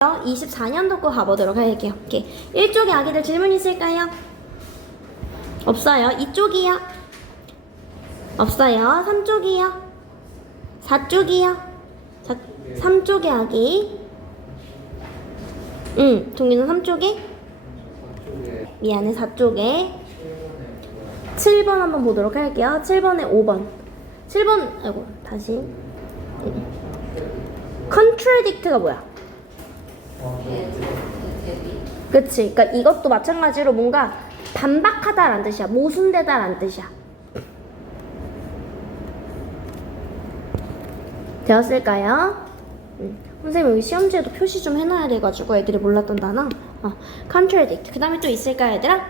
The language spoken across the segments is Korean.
24년도 거 가보도록 할게요. 오케이. 1쪽에 아기들 질문 있을까요? 없어요. 2쪽이요? 없어요. 3쪽이요? 4쪽이요? 3쪽에 아기. 종이는 3쪽에? 미안해, 4쪽에. 7번 한번 보도록 할게요. 7번에 5번. 7번, 아이고, 다시. contradict가 뭐야? 그치. 그러니까 이것도 마찬가지로 뭔가 반박하다라는 뜻이야. 모순되다라는 뜻이야. 되었을까요? 선생님 여기 시험지에도 표시 좀 해놔야 돼가지고 애들이 몰랐던 단어. contradict. 그 다음에 또 있을까요, 얘들아?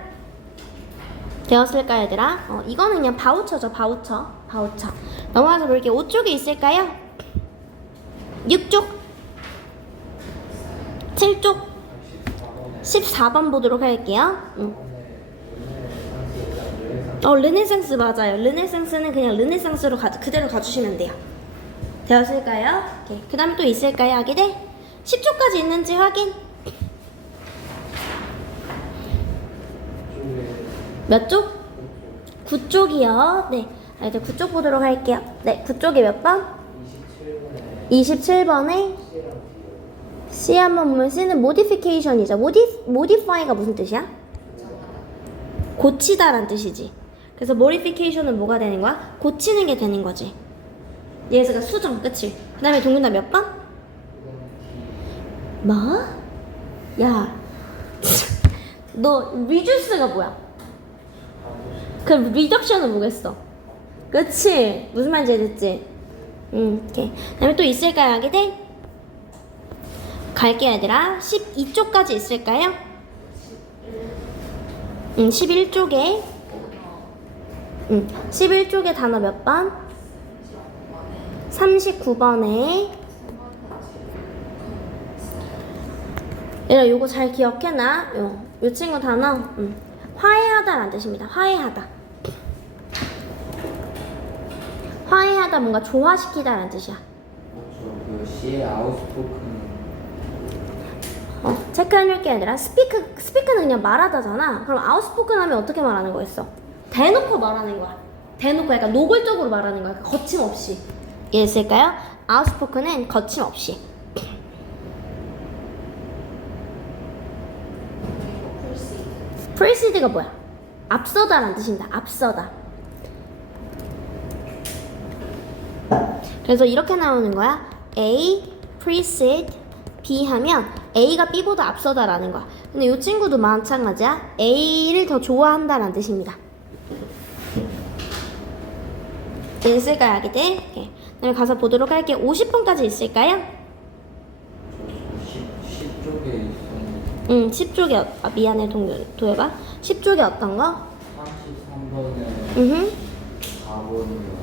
되었을까요, 얘들아? 이거는 그냥 바우처죠, 바우처. 넘어가서 볼게요. 5쪽에 있을까요? 6쪽? 7쪽? 14번 보도록 할게요. 르네상스 맞아요. 르네상스는 그냥 르네상스로 그대로 가주시면 돼요. 되었을까요? 오케이. 그 다음에 또 있을까요, 아기들? 10쪽까지 있는지 확인. 몇 쪽? 9쪽이요. 네. 이제 9쪽 보도록 할게요. 네, 9쪽이 몇 번? 27번에 C 한번 보면 C는 modification이죠. modify가 무슨 뜻이야? 고치다란 뜻이지. 그래서 modification은 뭐가 되는 거야? 고치는 게 되는 거지. 얘가 수정, 그치? 그 다음에 동윤아 몇 번? 뭐? 야, 너 reduce가 뭐야? 그 reduction은 뭐겠어? 그치? 무슨 말인지 알겠지? 오케이. 그 다음에 또 있을까요, 아기들? 갈게요, 얘들아. 12쪽까지 있을까요? 11쪽에 11쪽에 단어 몇 번? 39번에 얘들아, 요거 잘 기억해놔. 요 친구 단어 화해하다라는 뜻입니다. 화해하다 뭔가 조화시키다라는 뜻이야. 그 시의 아웃스포크는 체크해줄게, 얘들아. 스피크는 그냥 말하다잖아. 그럼 아웃스포큰 하면 어떻게 말하는 거였어? 대놓고 말하는 거야. 대놓고 약간 노골적으로 말하는 거야. 거침없이. 이해했을까요? 아웃스포큰은 거침없이. precede가 뭐야? 앞서다라는 뜻입니다. 앞서다. 그래서 이렇게 나오는 거야. A precede B 하면 A가 B보다 앞서다라는 거야. 근데 이 친구도 마찬가지야. A를 더 좋아한다라는 뜻입니다. 있을까요, 아기들? 네. 그럼 가서 보도록 할게요. 50번까지 있을까요? 10쪽에 있었는데 10쪽에 미안해, 도여봐. 10쪽에 어떤 거? 33번에 4번이요.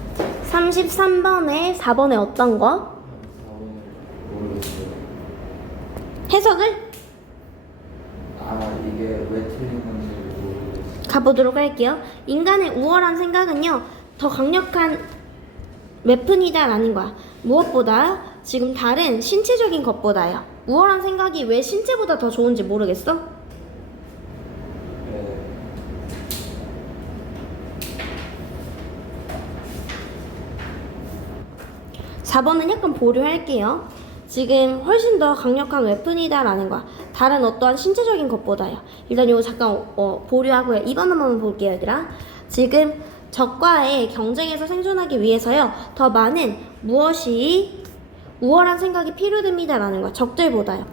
33번에 4번에 어떤 거? 4번을 모르겠어요. 해석을? 이게 왜 틀린 건지 모르겠어요. 가보도록 할게요. 인간의 우월한 생각은요, 더 강력한 웨폰이다라는 거야. 무엇보다 지금 다른 신체적인 것보다요. 우월한 생각이 왜 신체보다 더 좋은지 모르겠어? 네. 4번은 약간 보류할게요. 지금 훨씬 더 강력한 웨폰이다라는 거야. 다른 어떠한 신체적인 것보다요. 일단 이거 잠깐 보류하고요. 2번 한번 볼게요, 얘들아. 지금 적과의 경쟁에서 생존하기 위해서요, 더 많은 무엇이 우월한 생각이 필요됩니다라는 거야. 적들보다요.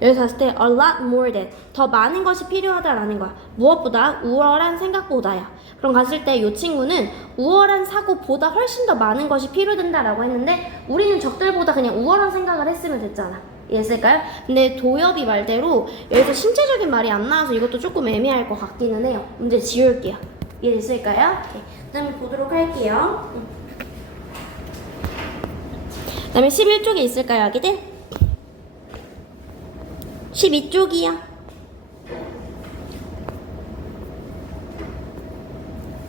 여기서 봤을 때 a lot more than, 더 많은 것이 필요하다라는 거야. 무엇보다 우월한 생각보다요. 그럼 갔을 때 이 친구는 우월한 사고보다 훨씬 더 많은 것이 필요된다라고 했는데, 우리는 적들보다 그냥 우월한 생각을 했으면 됐잖아. 이해했을까요? 근데 도엽이 말대로 여기서 신체적인 말이 안 나와서 이것도 조금 애매할 것 같기는 해요. 문제 지울게요. 이해됐을까요? 오케이. 그 다음에 보도록 할게요. 그 다음에 11쪽에 있을까요, 아기들? 12쪽이요.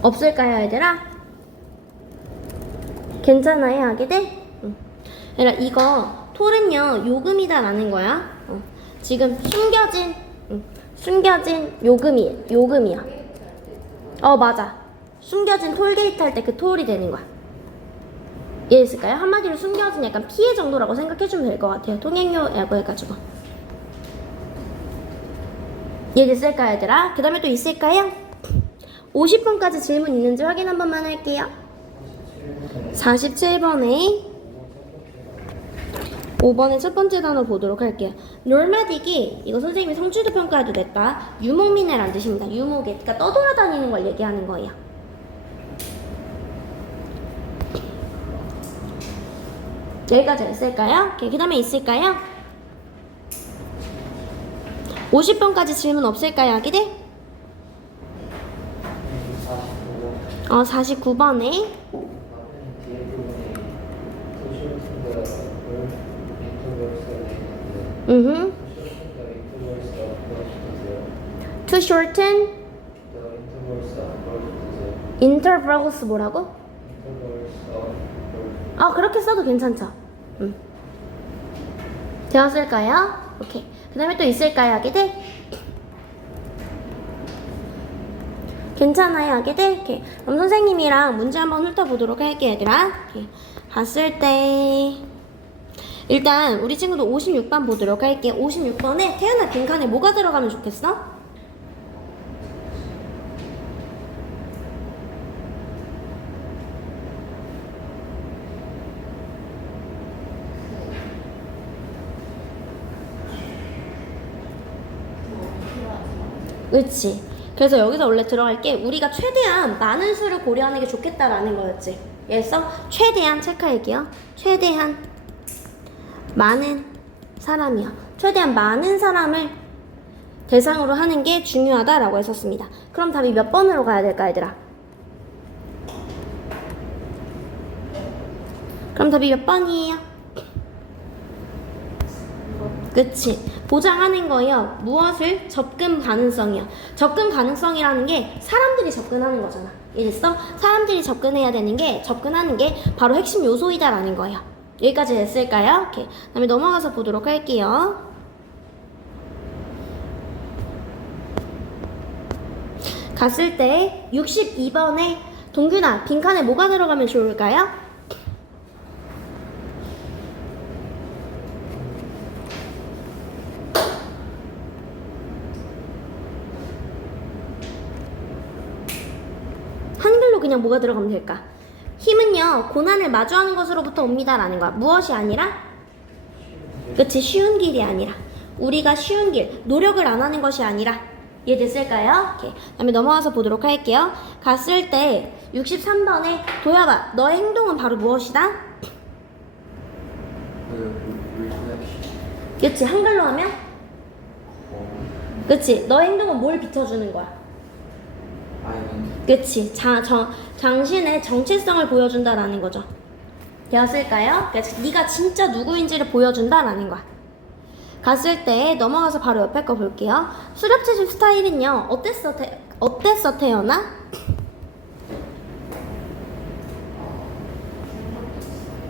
없을까요, 얘들아? 괜찮아요, 아기들? 얘들아, 이거 톨은요, 요금이다 라는 거야. 지금 숨겨진 요금이야. 맞아. 숨겨진 톨게이트 할 때 그 톨이 되는 거야. 이해했을까요? 한마디로 숨겨진 약간 피해 정도라고 생각해주면 될 것 같아요. 통행료라고 해가지고. 이해됐을까요, 얘들아? 그 다음에 또 있을까요? 50번까지 질문 있는지 확인 한 번만 할게요. 47번에 5번의 첫 번째 단어 보도록 할게요. 놀마딕이 이거 선생님이 성취도 평가해도 됐다. 유목민해란 뜻입니다. 유목에 그러니까 떠돌아다니는 걸 얘기하는 거예요. 여기까지 있을까요? 그 다음에 있을까요? 50번까지 질문 없을까요, 아기들? 49번에 To shorten intervals 뭐라고? 그렇게 써도 괜찮죠? 되었을까요? 오케이. 그 다음에 또 있을까요, 아기들? 괜찮아요, 아기들? 오케이. 그럼 선생님이랑 문제 한번 훑어보도록 할게요, 얘들아. 오케이. 봤을 때 일단 우리 친구도 56번 보도록 할게요. 56번에 태연아 빈칸에 뭐가 들어가면 좋겠어? 그렇지. 그래서 여기서 원래 들어갈 게 우리가 최대한 많은 수를 고려하는 게 좋겠다라는 거였지. 그래서 최대한 체크할게요. 최대한 많은 사람이요. 최대한 많은 사람을 대상으로 하는 게 중요하다라고 했었습니다. 그럼 답이 몇 번으로 가야 될까, 얘들아? 그럼 답이 몇 번이에요? 그치. 보장하는 거예요. 무엇을? 접근 가능성이요. 접근 가능성이라는 게 사람들이 접근하는 거잖아. 이랬어? 사람들이 접근하는 게 바로 핵심 요소이다라는 거예요. 여기까지 됐을까요? 오케이. 다음에 넘어가서 보도록 할게요. 갔을 때 62번에 동균아, 빈칸에 뭐가 들어가면 좋을까요? 한글로 그냥 뭐가 들어가면 될까? 힘은요, 고난을 마주하는 것으로부터 옵니다 라는 거야. 무엇이 아니라? 그치, 쉬운 길이 아니라. 우리가 쉬운 길, 노력을 안 하는 것이 아니라. 이해됐을까요? 오케이. 다음에 넘어가서 보도록 할게요. 갔을 때 63번에 도야봐, 너의 행동은 바로 무엇이다? 그치, 한글로 하면? 그치, 너의 행동은 뭘 비춰주는 거야? 그치, 당신의 정체성을 보여준다라는 거죠. 되었을까요? 그래서 네가 진짜 누구인지를 보여준다라는 거야. 갔을 때 넘어가서 바로 옆에 거 볼게요. 수렵채집 스타일은요, 어땠어 태연아?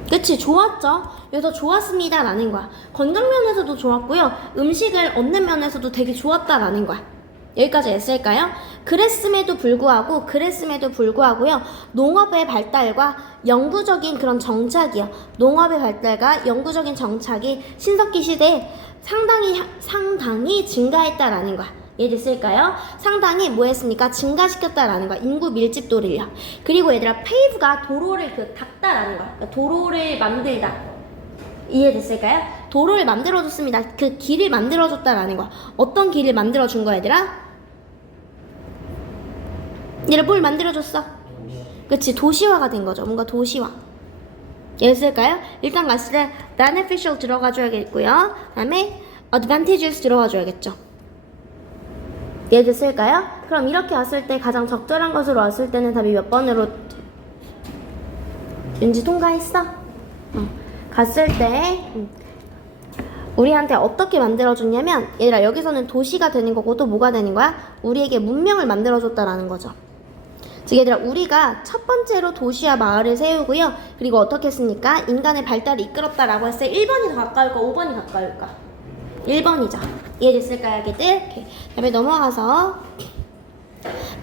그치, 좋았죠. 그래서 좋았습니다 라는 거야. 건강 면에서도 좋았고요, 음식을 얻는 면에서도 되게 좋았다라는 거야. 여기까지 했을까요? 그랬음에도 불구하고요, 농업의 발달과 영구적인 그런 정착이요. 농업의 발달과 영구적인 정착이 신석기 시대에 상당히 증가했다라는 거야. 이해됐을까요? 상당히 뭐 했습니까? 증가시켰다라는 거야. 인구 밀집도를요. 그리고 얘들아, 페이브가 도로를 닦다라는 거야. 그러니까 도로를 만들다. 이해됐을까요? 도로를 만들어줬습니다. 그 길을 만들어줬다라는 거야. 어떤 길을 만들어준 거야, 얘들아? 얘를 뭘 만들어줬어? 그치, 도시화가 된 거죠. 뭔가 도시화. 이해됐을까요? 일단 갔을 때 beneficial 들어가줘야겠고요. 그 다음에 advantageous 들어가줘야겠죠. 이해됐을까요? 그럼 이렇게 왔을 때 가장 적절한 것으로 왔을 때는 답이 몇 번으로 왠지 통과했어? 갔을 때 우리한테 어떻게 만들어줬냐면, 얘들아, 여기서는 도시가 되는 거고 또 뭐가 되는 거야? 우리에게 문명을 만들어줬다라는 거죠. 즉 얘들아, 우리가 첫 번째로 도시와 마을을 세우고요, 그리고 어떻게 했습니까? 인간의 발달을 이끌었다라고 했을 때 1번이 더 가까울까 5번이 가까울까? 1번이죠. 이해됐을까요, 아기들? 오케이. 다음에 넘어가서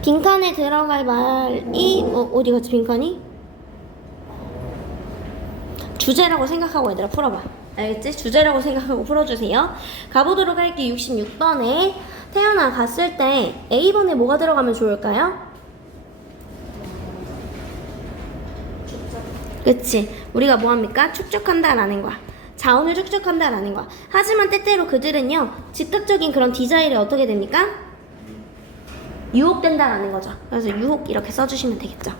빈칸에 들어갈 말이 어디 갔지 빈칸이? 주제라고 생각하고 얘들아 풀어봐. 알겠지? 주제라고 생각하고 풀어주세요. 가보도록 할게. 66번에 태연아 갔을 때 A번에 뭐가 들어가면 좋을까요? 그치? 우리가 뭐합니까? 축적한다라는 거야. 자원을 축적한다라는 거야. 하지만 때때로 그들은요 즉각적인 그런 디자인이 어떻게 됩니까? 유혹된다라는 거죠. 그래서 유혹 이렇게 써주시면 되겠죠.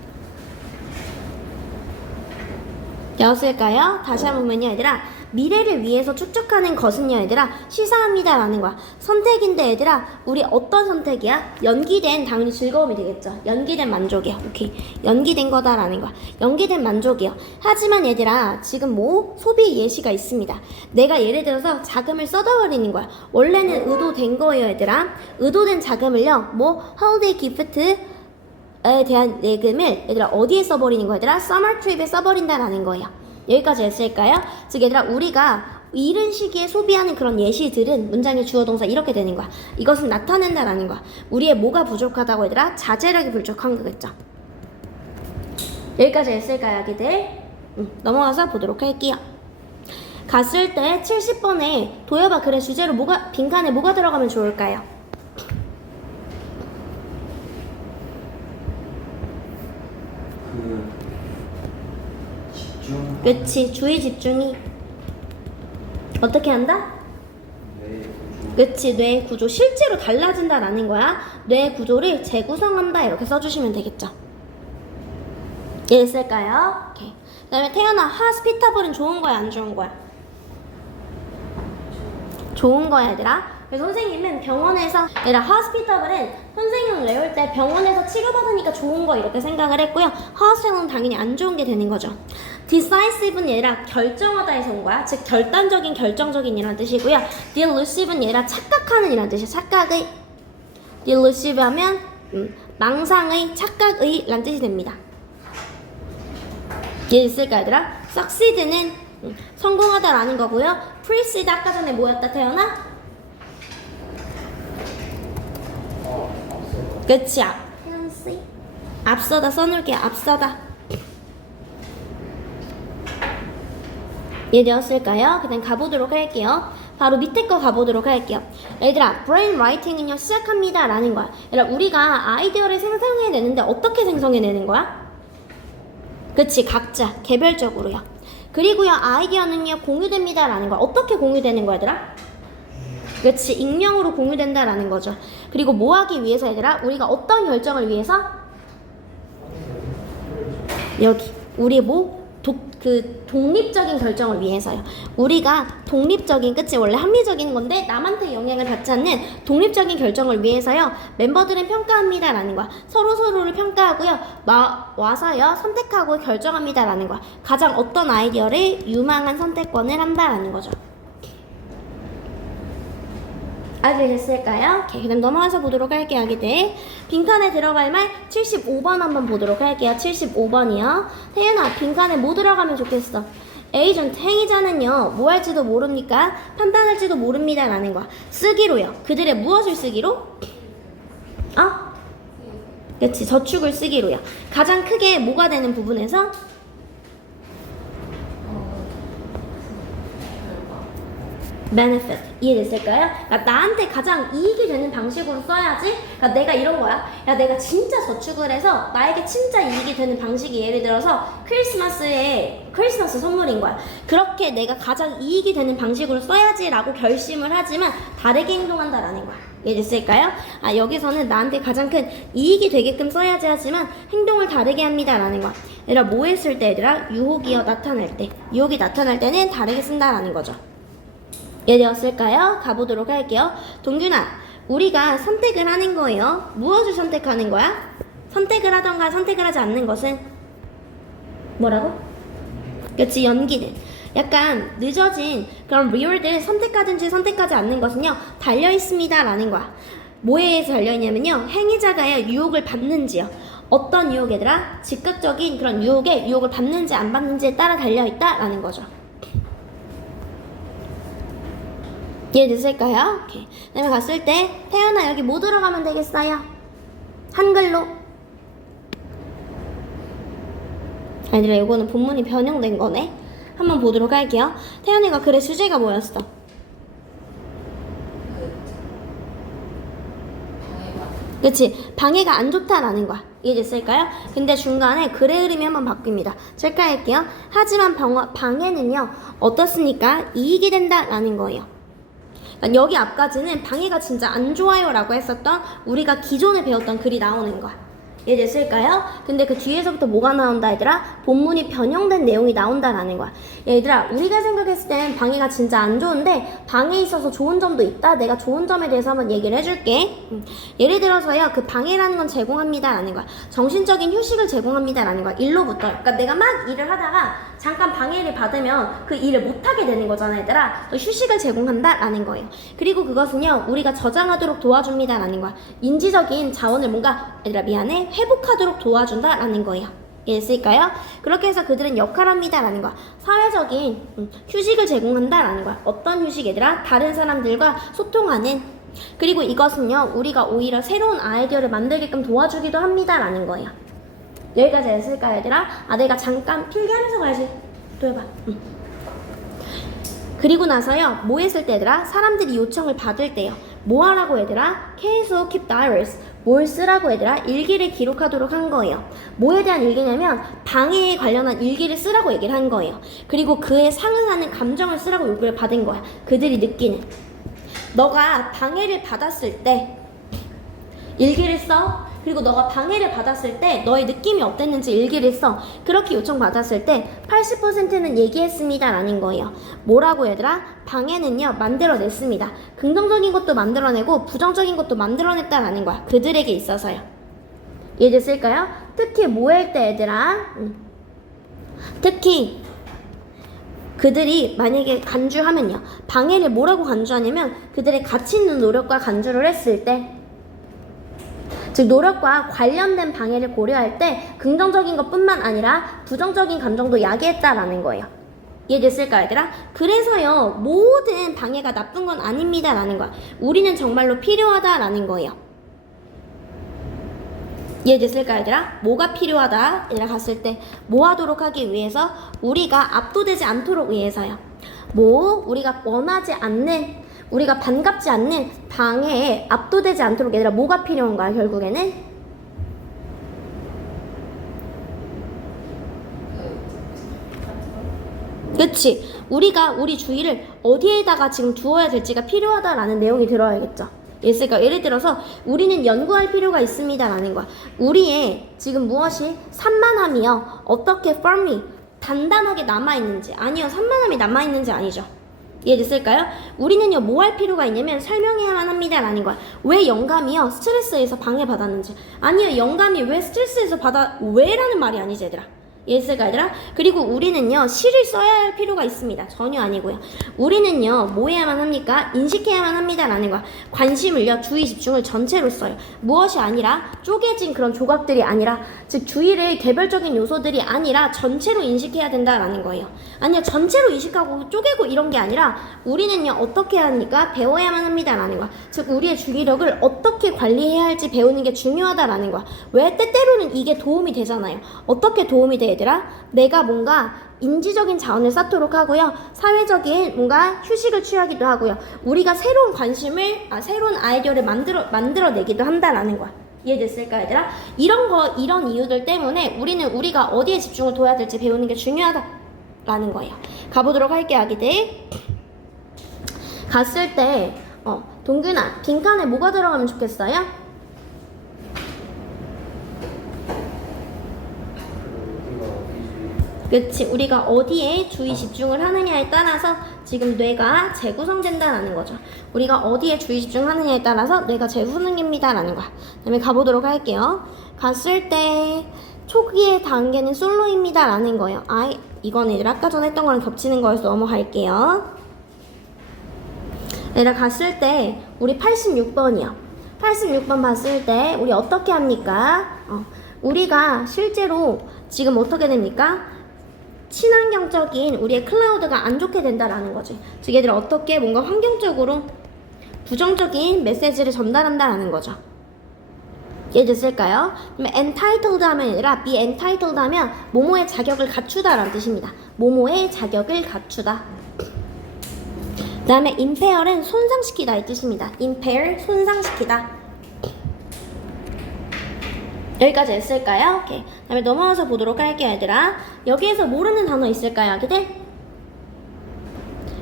되었을까요? 다시 한번 보면요 얘들아, 미래를 위해서 축적하는 것은요 얘들아 시사합니다 라는 거야. 선택인데 얘들아, 우리 어떤 선택이야? 연기된, 당연히 즐거움이 되겠죠. 연기된 만족이야. 오케이, 연기된 거다라는 거야. 연기된 만족이요. 하지만 얘들아, 지금 뭐 소비 예시가 있습니다. 내가 예를 들어서 자금을 쏟아버리는 거야. 원래는 의도된 거예요 얘들아. 의도된 자금을요 뭐 holiday gift 에 대한 예금을 얘들아 어디에 써버리는 거야 얘들아? 서머 트립에 써버린다라는 거예요. 여기까지 했을까요? 즉 얘들아, 우리가 이른 시기에 소비하는 그런 예시들은 문장의 주어 동사 이렇게 되는 거야. 이것은 나타낸다라는 거야. 우리의 뭐가 부족하다고 얘들아? 자제력이 부족한 거겠죠. 여기까지 했을까요 아기들? 넘어가서 보도록 할게요. 갔을 때 70번에 도여봐 그래 주제로 뭐가, 빈칸에 뭐가 들어가면 좋을까요? 집중. 그치, 주의 집중이 어떻게 한다? 뇌 구조. 그치, 뇌의 구조 실제로 달라진다라는 거야. 뇌의 구조를 재구성한다 이렇게 써주시면 되겠죠. 이해했을까요? 오케이. 그 다음에 태연아, 하스피타블은 좋은 거야 안 좋은 거야? 좋은 거야 얘들아. 그래서 선생님은 병원에서, 얘들아 하스피타블은 선생님 외울 때 병원에서 치료받으니까 좋은 거 이렇게 생각을 했고요. 하스피탈은 당연히 안 좋은 게 되는 거죠. decisive는 얘들아 결정하다에서 온 거야. 즉 결단적인, 결정적인 이란 뜻이고요. delusive는 얘들아 착각하는 이란 뜻이야. 착각의. delusive 하면 망상의, 착각의 란 뜻이 됩니다. 이해 있을까 얘들아? succeed는 성공하다라는 거고요. precede 아까 전에 뭐였다 태연아? 그치, 앞서다 써놓을게요. 앞서다. 이해되었을까요? 그냥 가보도록 할게요. 바로 밑에 거 가보도록 할게요. 얘들아, brain writing은요 시작합니다 라는 거야. 얘들아, 우리가 아이디어를 생성해내는데 어떻게 생성해내는 거야? 그치, 각자 개별적으로요. 그리고요 아이디어는요 공유됩니다 라는 거야. 어떻게 공유되는 거야 얘들아? 그치, 익명으로 공유된다라는 거죠. 그리고 뭐 하기 위해서 얘들아? 우리가 어떤 결정을 위해서? 여기 우리 뭐? 독립적인 결정을 위해서요. 우리가 독립적인, 그치, 원래 합리적인 건데 남한테 영향을 받지 않는 독립적인 결정을 위해서요 멤버들은 평가합니다 라는 거야. 서로서로를 평가하고요 와서요 선택하고 결정합니다 라는 거야. 가장 어떤 아이디어를 유망한 선택권을 한다라는 거죠. 알겠을까요? 오케이, 그럼 넘어가서 보도록 할게요 아기들. 빈칸에 들어갈 말 75번 한번 보도록 할게요. 75번이요. 태연아, 빈칸에 뭐 들어가면 좋겠어? 에이전트, 행위자는요 뭐 할지도 모릅니까? 판단할지도 모릅니다 라는 거야. 쓰기로요. 그들의 무엇을 쓰기로? 그치, 저축을 쓰기로요. 가장 크게 뭐가 되는 부분에서? benefit. 이해됐을까요? 그러니까 나한테 가장 이익이 되는 방식으로 써야지. 그러니까 내가 이런 거야. 야, 내가 진짜 저축을 해서 나에게 진짜 이익이 되는 방식이, 예를 들어서 크리스마스 선물인 거야. 그렇게 내가 가장 이익이 되는 방식으로 써야지 라고 결심을 하지만 다르게 행동한다라는 거야. 이해됐을까요? 여기서는 나한테 가장 큰 이익이 되게끔 써야지 하지만 행동을 다르게 합니다 라는 거야. 얘들아, 뭐 했을 때 얘들아? 유혹이요, 나타날 때. 유혹이 나타날 때는 다르게 쓴다라는 거죠. 이해되었을까요? 가보도록 할게요. 동균아, 우리가 선택을 하는 거예요. 무엇을 선택하는 거야? 선택을 하던가 선택을 하지 않는 것은 뭐라고? 그치, 연기는. 약간 늦어진 그런 리얼들 선택하든지 선택하지 않는 것은요 달려있습니다 라는 거야. 뭐에 의해서 달려있냐면요, 행위자가요 유혹을 받는지요. 어떤 유혹 얘들아? 즉각적인 그런 유혹에 유혹을 받는지 안 받는지에 따라 달려있다 라는 거죠. 이해됐을까요? 오케이. 그다음에 갔을 때 태연아 여기 뭐 들어가면 되겠어요? 한글로. 얘들아 이거는 본문이 변형된 거네. 한번 보도록 할게요. 태연이가 글의 주제가 뭐였어? 그치? 방해가 안 좋다라는 거야. 이해됐을까요? 근데 중간에 글의 흐름이 한번 바뀝니다. 체크할게요. 하지만 방해는요 어떻습니까? 이익이 된다라는 거예요. 그러니까 여기 앞까지는 방해가 진짜 안 좋아요 라고 했었던 우리가 기존에 배웠던 글이 나오는 거야. 이해됐을까요? 근데 그 뒤에서부터 뭐가 나온다 얘들아? 본문이 변형된 내용이 나온다라는 거야. 얘들아 우리가 생각했을 땐 방해가 진짜 안 좋은데 방해에 있어서 좋은 점도 있다. 내가 좋은 점에 대해서 한번 얘기를 해줄게. 예를 들어서요 그 방해라는 건 제공합니다 라는 거야. 정신적인 휴식을 제공합니다 라는 거야. 일로부터. 그러니까 내가 막 일을 하다가 잠깐 방해를 받으면 그 일을 못하게 되는 거잖아 얘들아. 또 휴식을 제공한다 라는 거예요. 그리고 그것은요 우리가 저장하도록 도와줍니다 라는 거야. 인지적인 자원을 뭔가 얘들아 미안해 회복하도록 도와준다 라는 거예요. 이해했을까요? 그렇게 해서 그들은 역할합니다 라는 거야. 사회적인 휴식을 제공한다 라는 거야. 어떤 휴식 얘들아? 다른 사람들과 소통하는. 그리고 이것은요 우리가 오히려 새로운 아이디어를 만들게끔 도와주기도 합니다 라는 거예요. 여기까지 했을까요 얘들아? 아 내가 잠깐 필기하면서 가야지. 또 해봐. 그리고 나서요 뭐 했을 때 얘들아? 사람들이 요청을 받을 때요 뭐 하라고 얘들아? 계속 keep diaries. 뭘 쓰라고 얘들아? 일기를 기록하도록 한 거예요. 뭐에 대한 일기냐면 방해에 관련한 일기를 쓰라고 얘기를 한 거예요. 그리고 그에 상응하는 감정을 쓰라고 요구를 받은 거야. 그들이 느끼는. 너가 방해를 받았을 때 일기를 써. 그리고 너가 방해를 받았을 때 너의 느낌이 어땠는지 일기를 써. 그렇게 요청받았을 때 80%는 얘기했습니다 라는 거예요. 뭐라고 얘들아? 방해는요 만들어냈습니다. 긍정적인 것도 만들어내고 부정적인 것도 만들어냈다라는 거야. 그들에게 있어서요. 이해됐을까요? 특히 뭐 할 때 얘들아? 특히 그들이 만약에 간주하면요 방해를 뭐라고 간주하냐면 그들의 가치 있는 노력과 간주를 했을 때, 즉 노력과 관련된 방해를 고려할 때 긍정적인 것뿐만 아니라 부정적인 감정도 야기했다라는 거예요. 이해됐을까 얘들아? 그래서요 모든 방해가 나쁜 건 아닙니다 라는 거야. 우리는 정말로 필요하다라는 거예요. 이해됐을까 얘들아? 뭐가 필요하다? 얘들아 갔을 때 뭐 하도록 하기 위해서? 우리가 압도되지 않도록 위해서요. 뭐 우리가 원하지 않는, 우리가 반갑지 않는 방해에 압도되지 않도록 얘들아 뭐가 필요한 거야 결국에는? 그치? 우리가 우리 주의를 어디에다가 지금 두어야 될지가 필요하다라는 내용이 들어야겠죠. 예를 들어서 우리는 연구할 필요가 있습니다 라는 거야. 우리의 지금 무엇이 산만함이요 어떻게 firmly 단단하게 남아있는지, 아니요 산만함이 남아있는지 아니죠. 이해됐을까요? 우리는요 뭐 할 필요가 있냐면 설명해야만 합니다 라는 거야. 왜 영감이요 스트레스에서 방해받았는지, 아니요 영감이 왜 스트레스에서 왜 라는 말이 아니지 얘들아. 이해했을까 얘들아? 그리고 우리는요 시를 써야 할 필요가 있습니다. 전혀 아니고요. 우리는요 뭐 해야만 합니까? 인식해야만 합니다 라는 거야. 관심을요 주의 집중을 전체로 써요. 무엇이 아니라 쪼개진 그런 조각들이 아니라, 즉 주의를 개별적인 요소들이 아니라 전체로 인식해야 된다라는 거예요. 아니요 전체로 인식하고 쪼개고 이런 게 아니라 우리는요 어떻게 하니까 배워야만 합니다 라는 거야. 즉 우리의 주의력을 어떻게 관리해야 할지 배우는 게 중요하다라는 거야. 왜? 때때로는 이게 도움이 되잖아요. 어떻게 도움이 돼 얘들아? 내가 뭔가 인지적인 자원을 쌓도록 하고요. 사회적인 뭔가 휴식을 취하기도 하고요. 우리가 새로운 새로운 아이디어를 만들어내기도 한다라는 거야. 이해됐을까 얘들아? 이런 이유들 때문에 우리는 우리가 어디에 집중을 둬야 될지 배우는 게 중요하다라는 거예요. 가보도록 할게 아기들. 갔을 때 동균아 빈칸에 뭐가 들어가면 좋겠어요? 그치, 우리가 어디에 주의 집중을 하느냐에 따라서 지금 뇌가 재구성된다라는 거죠. 우리가 어디에 주의 집중하느냐에 따라서 뇌가 재구성됩니다 라는 거야. 그 다음에 가보도록 할게요. 갔을 때 초기의 단계는 솔로입니다 라는 거예요. 이건 얘들 아까 전에 했던 거랑 겹치는 거여서 넘어갈게요. 얘들 갔을 때 우리 86번이요 86번 봤을 때 우리 어떻게 합니까? 우리가 실제로 지금 어떻게 됩니까? 친환경적인 우리의 클라우드가 안 좋게 된다라는 거지. 즉 얘들아 어떻게 뭔가 환경적으로 부정적인 메시지를 전달한다라는 거죠. 이해됐을까요? 그러면 entitled 하면 얘들아 be entitled 하면 뭐뭐의 자격을 갖추다라는 뜻입니다. 뭐뭐의 자격을 갖추다. 그 다음에 impair은 손상시키다 이 뜻입니다. impair 손상시키다. 여기까지 했을까요? 오케이. 그 다음에 넘어가서 보도록 할게요 얘들아. 여기에서 모르는 단어 있을까요 아기들?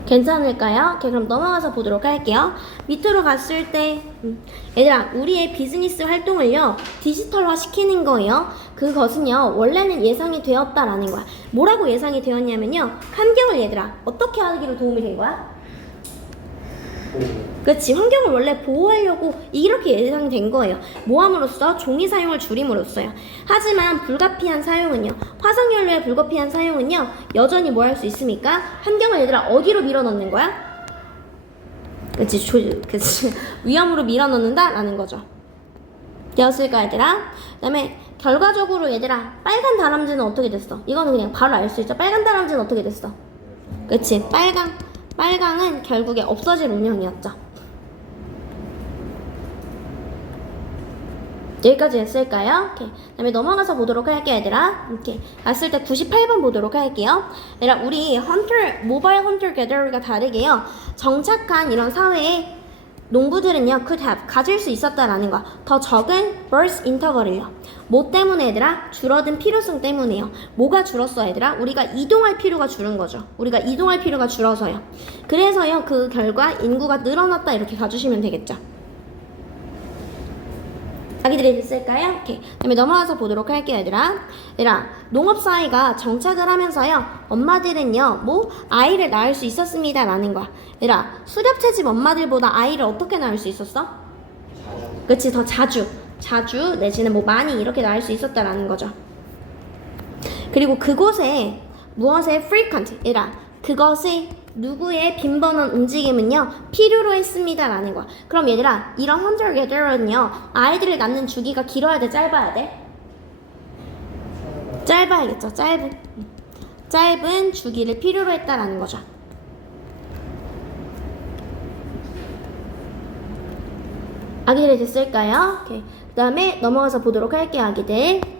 괜찮을까요? 오케이, 그럼 넘어가서 보도록 할게요. 밑으로 갔을 때 얘들아 우리의 비즈니스 활동을요 디지털화 시키는 거예요. 그것은요 원래는 예상이 되었다라는 거야. 뭐라고 예상이 되었냐면요 환경을 얘들아 어떻게 하기로 도움이 된 거야? 그렇지, 환경을 원래 보호하려고 이렇게 예상된 거예요. 뭐 함으로써? 종이 사용을 줄임으로써요. 하지만 불가피한 사용은요, 화석연료의 불가피한 사용은요 여전히 뭐 할 수 있습니까? 환경을 얘들아 어디로 밀어넣는 거야? 그치, 위험으로 밀어넣는다 라는 거죠. 되었을까 얘들아? 그 다음에 결과적으로 얘들아 빨간 다람쥐는 어떻게 됐어? 이거는 그냥 바로 알 수 있죠. 빨간 다람쥐는 어떻게 됐어? 그치, 빨강은 결국에 없어질 운명이었죠. 여기까지 했을까요? 오케이. 그다음에 넘어가서 보도록 할게요, 얘들아. 이렇게 갔을 때 98번 보도록 할게요. 얘들아, 우리 모바일 헌터 게더가 다르게요. 정착한 이런 사회에 농부들은요, could have 가질 수 있었다라는 거. 더 적은 birth interval을요. 뭐 때문에 얘들아? 줄어든 필요성 때문에요. 뭐가 줄었어, 얘들아? 우리가 이동할 필요가 줄은 거죠. 우리가 이동할 필요가 줄어서요. 그래서요, 그 결과 인구가 늘어났다 이렇게 가주시면 되겠죠. 아기들이 됐을까요? 오케이. 그다음에 넘어가서 보도록 할게요, 얘들아, 농업사회가 정착을 하면서요, 엄마들은요, 아이를 낳을 수 있었습니다. 라는 거야. 얘들아, 수렵채집 엄마들보다 아이를 어떻게 낳을 수 있었어? 그치, 더 자주 내지는 많이 이렇게 낳을 수 있었다라는 거죠. 그리고 그곳에 무엇의 frequent, 얘들아, 그것의 누구의 빈번한 움직임은요 필요로 했습니다 라는 거야. 그럼 얘들아 이런 헌터 게더런요 아이들을 낳는 주기가 길어야 돼 짧아야 돼? 짧아야겠죠. 짧은 주기를 필요로 했다라는 거죠. 아기들이 됐을까요? 오케이. 그 다음에 넘어가서 보도록 할게요 아기들.